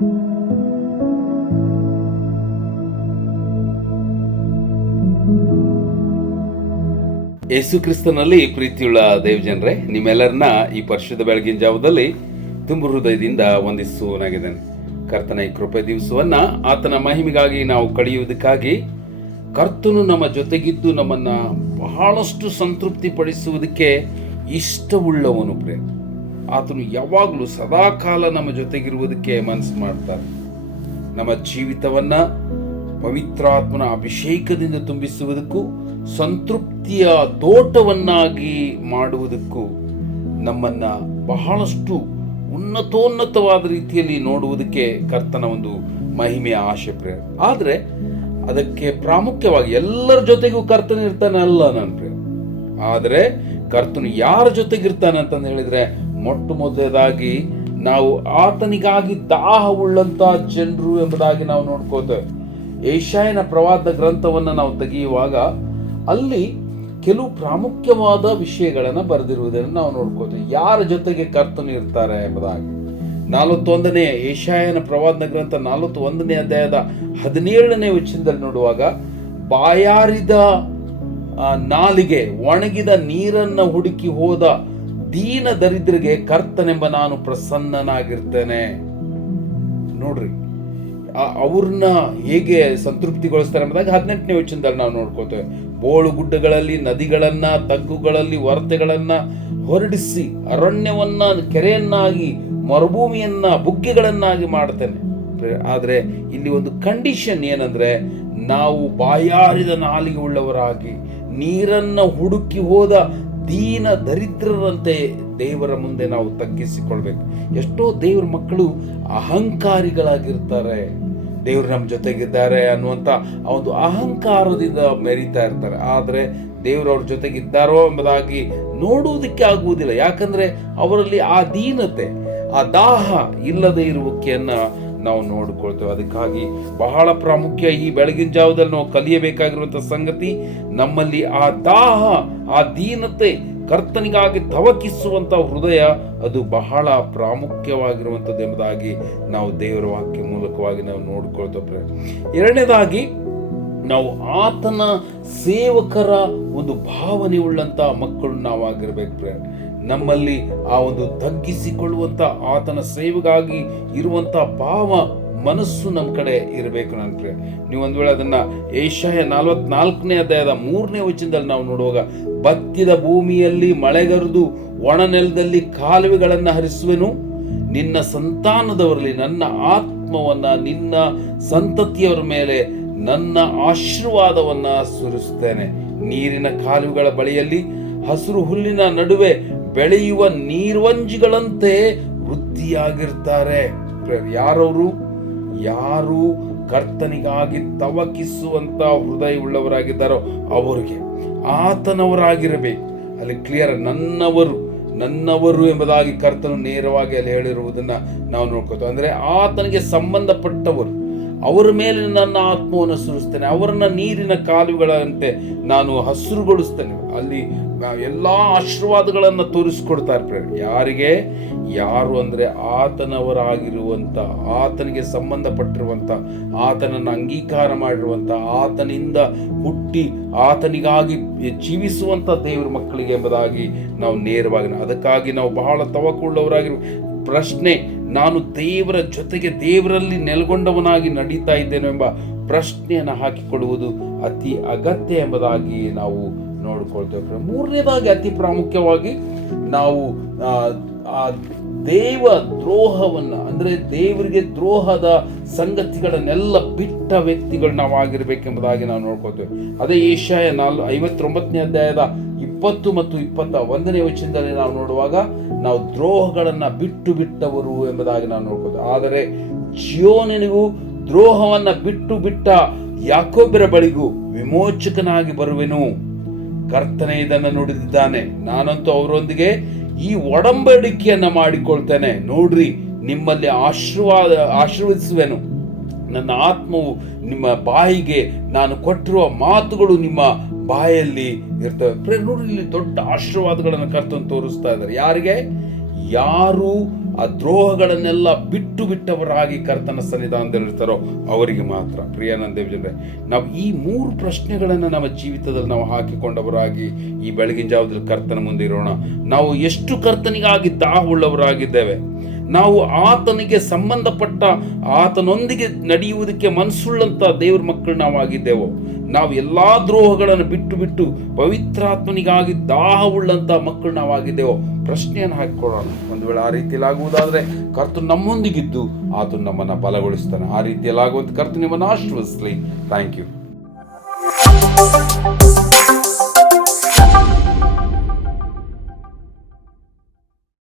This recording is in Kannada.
ಯೇಸು ಕ್ರಿಸ್ತನಲ್ಲಿ ಪ್ರೀತಿಯುಳ್ಳ ದೇವಜನರೇ, ನಿಮ್ಮೆಲ್ಲರನ್ನ ಈ ಪರಿಶುದ್ಧ ಬೆಳಗಿನ ಜಾವದಲ್ಲಿ ತುಂಬ ಹೃದಯದಿಂದ ವಂದಿಸುವನಾಗಿದ್ದೇನೆ ಕರ್ತನ ಈ ಕೃಪೆ ದಿವಸವನ್ನ ಆತನ ಮಹಿಮೆಗಾಗಿ ನಾವು ಕಳೆಯುವುದಕ್ಕಾಗಿ ಕರ್ತನು ನಮ್ಮ ಜೊತೆಗಿದ್ದು ನಮ್ಮನ್ನ ಬಹಳಷ್ಟು ಸಂತೃಪ್ತಿ ಪಡಿಸುವುದಕ್ಕೆ ಇಷ್ಟವುಳ್ಳವನು ಪ್ರೇ ಆತನು ಯಾವಾಗಲೂ ಸದಾಕಾಲ ನಮ್ಮ ಜೊತೆಗಿರುವುದಕ್ಕೆ ಮನಸ್ಸು ಮಾಡ್ತಾರೆ ನಮ್ಮ ಜೀವಿತವನ್ನ ಪವಿತ್ರಾತ್ಮನ ಅಭಿಷೇಕದಿಂದ ತುಂಬಿಸುವುದಕ್ಕೂ, ಸಂತೃಪ್ತಿಯ ತೋಟವನ್ನಾಗಿ ಮಾಡುವುದಕ್ಕೂ, ನಮ್ಮನ್ನ ಬಹಳಷ್ಟು ಉನ್ನತೋನ್ನತವಾದ ರೀತಿಯಲ್ಲಿ ನೋಡುವುದಕ್ಕೆ ಕರ್ತನ ಒಂದು ಮಹಿಮೆಯ ಆಶೆ ಪ್ರೇರ ಆದರೆ, ಅದಕ್ಕೆ ಪ್ರಾಮುಖ್ಯವಾಗಿ ಎಲ್ಲರ ಜೊತೆಗೂ ಕರ್ತನಿರ್ತಾನೆ ಅಲ್ಲ ನನ್ನ ಪ್ರೇರ ಆದರೆ, ಕರ್ತನು ಯಾರ ಜೊತೆಗಿರ್ತಾನೆ ಅಂತಂದು ಹೇಳಿದ್ರೆ ಮೊಟ್ಟ ಮೊದಲದಾಗಿ ನಾವು ಆತನಿಗಾಗಿ ದಾಹವುಳ್ಳಂಥ ಜನರು ಎಂಬುದಾಗಿ ನಾವು ನೋಡ್ಕೋತೇವೆ ಏಷಾಯನ ಪ್ರವಾದ ಗ್ರಂಥವನ್ನು ನಾವು ತೆಗೆಯುವಾಗ ಅಲ್ಲಿ ಕೆಲವು ಪ್ರಾಮುಖ್ಯವಾದ ವಿಷಯಗಳನ್ನು ಬರೆದಿರುವುದನ್ನು ನಾವು ನೋಡ್ಕೋತೇವೆ ಯಾರ ಜೊತೆಗೆ ಕರ್ತನು ಇರ್ತಾರೆ ಎಂಬುದಾಗಿ. ನಾಲ್ವತ್ತೊಂದನೇ ಏಷಾಯನ ಪ್ರವಾದ ಗ್ರಂಥ ನಾಲ್ವತ್ತು ಒಂದನೇ ಅಧ್ಯಾಯದ ಹದಿನೇಳನೇ ವಚನದಲ್ಲಿ ನೋಡುವಾಗ, ಬಾಯಾರಿದ ನಾಲಿಗೆ ಒಣಗಿದ ನೀರನ್ನ ಹುಡುಕಿ ಹೋದ ದೀನ ದರಿದ್ರಿಗೆ ಕರ್ತನೆಂಬ ನಾನು ಪ್ರಸನ್ನನಾಗಿರ್ತೇನೆ. ನೋಡ್ರಿ ಅವ್ರನ್ನ ಹೇಗೆ ಸಂತೃಪ್ತಿಗೊಳಿಸ್ತಾರೆ ಎಂಬುದಾಗ ಹದಿನೆಂಟನೇ ವಚನದಲ್ಲಿ ನಾವು ನೋಡ್ಕೋತೇವೆ ಬೋಳು ಗುಡ್ಡಗಳಲ್ಲಿ, ನದಿಗಳನ್ನ, ತಗ್ಗುಗಳಲ್ಲಿ ವರ್ತೆಗಳನ್ನ ಹೊರಡಿಸಿ ಅರಣ್ಯವನ್ನ, ಕೆರೆಯನ್ನಾಗಿ, ಮರುಭೂಮಿಯನ್ನ, ಬುಗ್ಗೆಗಳನ್ನಾಗಿ ಮಾಡ್ತೇನೆ. ಆದ್ರೆ ಇಲ್ಲಿ ಒಂದು ಕಂಡೀಷನ್ ಏನಂದ್ರೆ ನಾವು ಬಾಯಾರಿದ ನಾಲಿಗೆ ಉಳ್ಳವರಾಗಿ ನೀರನ್ನ ಹುಡುಕಿ ಹೋದ ದೀನ ದರಿದ್ರರಂತೆ ದೇವರ ಮುಂದೆ ನಾವು ತಗ್ಗಿಸಿಕೊಳ್ಬೇಕು. ಎಷ್ಟೋ ದೇವರ ಮಕ್ಕಳು ಅಹಂಕಾರಿಗಳಾಗಿರ್ತಾರೆ. ದೇವ್ರು ನಮ್ಮ ಜೊತೆಗಿದ್ದಾರೆ ಅನ್ನುವಂಥ ಆ ಒಂದು ಅಹಂಕಾರದಿಂದ ಮೆರಿತಾ ಇರ್ತಾರೆ. ಆದರೆ ದೇವರು ಅವ್ರ ಜೊತೆಗಿದ್ದಾರೋ ಎಂಬುದಾಗಿ ನೋಡುವುದಕ್ಕೆ ಆಗುವುದಿಲ್ಲ. ಯಾಕಂದ್ರೆ ಅವರಲ್ಲಿ ಆ ದೀನತೆ, ಆ ದಾಹ ಇಲ್ಲದೆ ಇರುವಿಕೆಯನ್ನ ನಾವು ನೋಡಿಕೊಳ್ತೇವೆ. ಅದಕ್ಕಾಗಿ ಬಹಳ ಪ್ರಾಮುಖ್ಯ ಈ ಬೆಳಗಿನ ಜಾವದಲ್ಲಿ ನಾವು ಕಲಿಯಬೇಕಾಗಿರುವಂಥ ಸಂಗತಿ ನಮ್ಮಲ್ಲಿ ಆ ದಾಹ, ಆ ದೀನತೆ ಕರ್ತನಿಗಾಗಿ ತವಕಿಸುವಂಥ ಹೃದಯ ಅದು ಬಹಳ ಪ್ರಾಮುಖ್ಯವಾಗಿರುವಂಥದ್ದು ಎಂಬುದಾಗಿ ನಾವು ದೇವರ ವಾಕ್ಯ ಮೂಲಕವಾಗಿ ನಾವು ನೋಡ್ಕೊಳ್ತೇವೆ. ಎರಡನೇದಾಗಿ ನಾವು ಆತನ ಸೇವಕರ ಒಂದು ಭಾವನೆ ಉಳ್ಳಂತ ಮಕ್ಕಳು ನಾವಾಗಿರ್ಬೇಕು ಪ್ರೇರ್ ನಮ್ಮಲ್ಲಿ ಆ ಒಂದು ತಗ್ಗಿಸಿಕೊಳ್ಳುವಂಥ, ಆತನ ಸೇವೆಗಾಗಿ ಇರುವಂತ ಭಾವ, ಮನಸ್ಸು ನಮ್ಮ ಕಡೆ ಇರಬೇಕು ನನ್ನ ಪ್ರಿಯ ನೀವು ಒಂದು ವೇಳೆ ಅದನ್ನ ಏಷ್ಯಾಯ ನಾಲ್ವತ್ನಾಲ್ಕನೇ ಅಧ್ಯಾಯದ ಮೂರನೇ ವಚನದಲ್ಲಿ ನಾವು ನೋಡುವಾಗ, ಬತ್ತಿದ ಭೂಮಿಯಲ್ಲಿ ಮಳೆಗರೆದು ಒಣ ನೆಲದಲ್ಲಿ ಕಾಲುವೆಗಳನ್ನು ಹರಿಸುವೆನು. ನಿನ್ನ ಸಂತಾನದವರಲ್ಲಿ ನನ್ನ ಆತ್ಮವನ್ನ ನಿನ್ನ ಸಂತತಿಯವರ ಮೇಲೆ ನನ್ನ ಆಶೀರ್ವಾದವನ್ನ ಸುರಿಸುತ್ತೇನೆ. ನೀರಿನ ಕಾಲುವೆಗಳ ಬಳಿಯಲ್ಲಿ ಹಸಿರು ಹುಲ್ಲಿನ ನಡುವೆ ಬೆಳೆಯುವ ನೀರ್ವಂಜಿಗಳಂತೆ ವೃದ್ಧಿಯಾಗಿರ್ತಾರೆ ಯಾರವರು? ಯಾರು ಕರ್ತನಿಗಾಗಿ ತವಕಿಸುವಂತ ಹೃದಯ ಉಳ್ಳವರಾಗಿದ್ದಾರೋ ಅವರಿಗೆ ಆತನವರಾಗಿರಬೇಕು. ಅಲ್ಲಿ ಕ್ಲಿಯರ್ ನನ್ನವರು ನನ್ನವರು ಎಂಬುದಾಗಿ ಕರ್ತನು ನೇರವಾಗಿ ಅಲ್ಲಿ ಹೇಳಿರುವುದನ್ನ ನಾವು ನೋಡ್ಕೋತೇವೆ ಅಂದ್ರೆ ಆತನಿಗೆ ಸಂಬಂಧಪಟ್ಟವರು. ಅವರ ಮೇಲೆ ನನ್ನ ಆತ್ಮವನ್ನು ಸುರಿಸ್ತೇನೆ, ಅವರನ್ನ ನೀರಿನ ಕಾಲುಗಳಂತೆ ನಾನು ಹಸಿರುಗೊಳಿಸ್ತೇನೆ. ಅಲ್ಲಿ ಎಲ್ಲಾ ಆಶೀರ್ವಾದಗಳನ್ನು ತೋರಿಸ್ಕೊಡ್ತಾರೆ ಪ್ರೇರೆ ಯಾರಿಗೆ? ಯಾರು ಅಂದ್ರೆ ಆತನವರಾಗಿರುವಂತ, ಆತನಿಗೆ ಸಂಬಂಧಪಟ್ಟಿರುವಂತ, ಆತನನ್ನು ಅಂಗೀಕಾರ ಮಾಡಿರುವಂಥ ಆತನಿಂದ ಹುಟ್ಟಿ ಆತನಿಗಾಗಿ ಜೀವಿಸುವಂತ ದೇವರ ಮಕ್ಕಳಿಗೆ ಎಂಬುದಾಗಿ ನಾವು ನೇರವಾಗಿ, ಅದಕ್ಕಾಗಿ ನಾವು ಬಹಳ ತವಕುಳ್ಳವರಾಗಿರುವ ಪ್ರಶ್ನೆ ನಾನು ದೇವರ ಜೊತೆಗೆ ದೇವರಲ್ಲಿ ನೆಲೆಗೊಂಡವನಾಗಿ ನಡೀತಾ ಇದ್ದೇನೆ ಎಂಬ ಪ್ರಶ್ನೆಯನ್ನು ಹಾಕಿಕೊಳ್ಳುವುದು ಅತಿ ಅಗತ್ಯ ಎಂಬುದಾಗಿ ನಾವು ನೋಡ್ಕೊಳ್ತೇವೆ ಮೂರನೇದಾಗಿ ಅತಿ ಪ್ರಾಮುಖ್ಯವಾಗಿ ನಾವು ಆ, ದೇವ ದ್ರೋಹವನ್ನು ಅಂದರೆ ದೇವರಿಗೆ ದ್ರೋಹದ ಸಂಗತಿಗಳನ್ನೆಲ್ಲ ಬಿಟ್ಟ ವ್ಯಕ್ತಿಗಳು ನಾವು ಆಗಿರಬೇಕೆಂಬುದಾಗಿ ನಾವು ನೋಡ್ಕೊಳ್ತೇವೆ. ಅದೇ ಏಷ್ಯಾಯ ನಾಲ್ ಐವತ್ತೊಂಬತ್ತನೇ ಅಧ್ಯಾಯದ ಇಪ್ಪತ್ತು ಮತ್ತು ಇಪ್ಪತ್ತ ಒಂದನೇ ವಚನದಲ್ಲಿ ನಾವು ನೋಡುವಾಗ ನಾವು ದ್ರೋಹಗಳನ್ನು ಬಿಟ್ಟು ಬಿಟ್ಟವರು ಎಂಬುದಾಗಿ ನಾವು ನೋಡ್ಬೋದು. ಆದರೆ ಜಿಯೋನಿಗೂ ದ್ರೋಹವನ್ನು ಬಿಟ್ಟು ಬಿಟ್ಟ ಯಾಕೊಬ್ಬರ ಬಳಿಗೂ ವಿಮೋಚಕನಾಗಿ ಬರುವೆನು. ಕರ್ತನೆ ಇದನ್ನು ನುಡಿದಿದ್ದಾನೆ. ನಾನಂತೂ ಅವರೊಂದಿಗೆ ಈ ಒಡಂಬಡಿಕೆಯನ್ನು ಮಾಡಿಕೊಳ್ತೇನೆ. ನೋಡ್ರಿ, ನಿಮ್ಮಲ್ಲಿ ಆಶೀರ್ವಾದ, ಆಶೀರ್ವದಿಸುವೆನು. ನನ್ನ ಆತ್ಮವು ನಿಮ್ಮ ಬಾಯಿಗೆ ನಾನು ಕೊಟ್ಟಿರುವ ಮಾತುಗಳು ನಿಮ್ಮ ಬಾಯಲ್ಲಿ ಇರ್ತವೆ. ನೋಡ್ರಿ, ಇಲ್ಲಿ ದೊಡ್ಡ ಆಶೀರ್ವಾದಗಳನ್ನು ಕರ್ತನು ತೋರಿಸ್ತಾ ಇದ್ದಾರೆ. ಯಾರಿಗೆ? ಯಾರು ಆ ದ್ರೋಹಗಳನ್ನೆಲ್ಲ ಬಿಟ್ಟು ಬಿಟ್ಟವರಾಗಿ ಕರ್ತನ ಸನ್ನಿಧಾನದಲ್ಲಿರ್ತಾರೋ ಅವರಿಗೆ ಮಾತ್ರ. ಪ್ರಿಯಾನಂದ ನನ್ನ ನಾವು ಈ ಮೂರು ಪ್ರಶ್ನೆಗಳನ್ನು ನಮ್ಮ ಜೀವಿತದಲ್ಲಿ ನಾವು ಹಾಕಿಕೊಂಡವರಾಗಿ ಈ ಬೆಳಗಿನ ಜಾವದಲ್ಲಿ ಕರ್ತನ ಮುಂದೆ ಇರೋಣ. ನಾವು ಎಷ್ಟು ಕರ್ತನಿಗಾಗಿ ದಾಹವುಳ್ಳವರಾಗಿದ್ದೇವೆ ನಾವು ಆತನಿಗೆ ಸಂಬಂಧಪಟ್ಟ ಆತನೊಂದಿಗೆ ನಡೆಯುವುದಕ್ಕೆ ಮನಸ್ಸುಳ್ಳಂತ ದೇವ್ರ ಮಕ್ಕಳು ನಾವಾಗಿದ್ದೆವು. ನಾವು ಎಲ್ಲ ದ್ರೋಹಗಳನ್ನು ಬಿಟ್ಟು ಬಿಟ್ಟು ಪವಿತ್ರಾತ್ಮನಿಗಾಗಿ ದಾಹವುಳ್ಳಂಥ ಮಕ್ಕಳು ನಾವಾಗಿದ್ದೆವು. ಪ್ರಶ್ನೆಯನ್ನು ಹಾಕಿಕೊಳ್ಳೋಣ. ಒಂದು ವೇಳೆ ಆ ರೀತಿಯಲ್ಲಿ ಆಗುವುದಾದ್ರೆ ಕರ್ತನು ನಮ್ಮೊಂದಿಗಿದ್ದು, ಆತನು ನಮ್ಮನ್ನು ಬಲಗೊಳಿಸ್ತಾನೆ ಆ ರೀತಿಯಲ್ಲಿ ಆಗುವಂತ ಕರ್ತನು ನಿಮ್ಮನ್ನು ಆಶೀರ್ವದಿಸಲಿ. Thank you